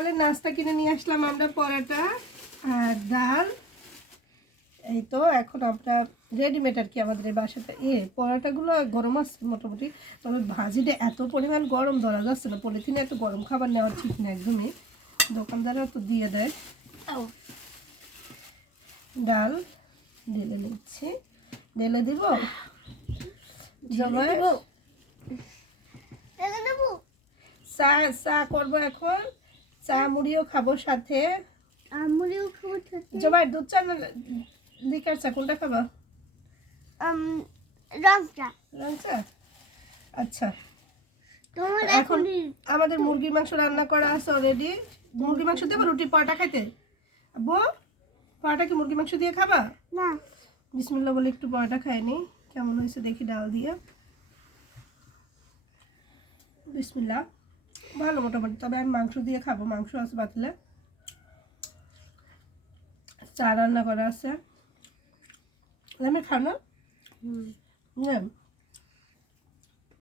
তাহলে নাস্তা কিনে নিয়ে আসলাম আমরা, পরোটা আর ডাল। এই তো এখন আমরা রেডিমেড আর কি আমাদের বাসাতে পরোটাগুলো গরম আছে মোটামুটি, তবে ভাজিটা এত পরিমাণ গরম ধরা যাচ্ছে না, পলিথিনে এত গরম খাবার নেওয়া ঠিক না একদমই, দোকানদাররা তো দিয়ে দেয়। ডাল ঢেলে নিচ্ছি, ঢেলে দিব জবাই। চা চা করবো এখন, চা মুড়িও খাবো সাথে। জবাই দুধ চা না লিকার চা, কোনটা খাবা? রং চা। আচ্ছা, এখন আমাদের মুরগির মাংস রান্না করা আছে অলরেডি। মুরগির মাংস দেবো রুটি পরোটা খাইতে? আব্বু পরোটা কি মুরগির মাংস দিয়ে খাবা? না। বিসমিল্লাহ বলে একটু পরোটা খাইনি, কেমন হয়েছে দেখি ডাল দিয়ে। বিসমিল্লাহ, ভালো মোটামুটি, তবে আমি মাংস দিয়ে খাবো, মাংস আছে পাতলে। চা রান্না করা আছে, আমি খাও না?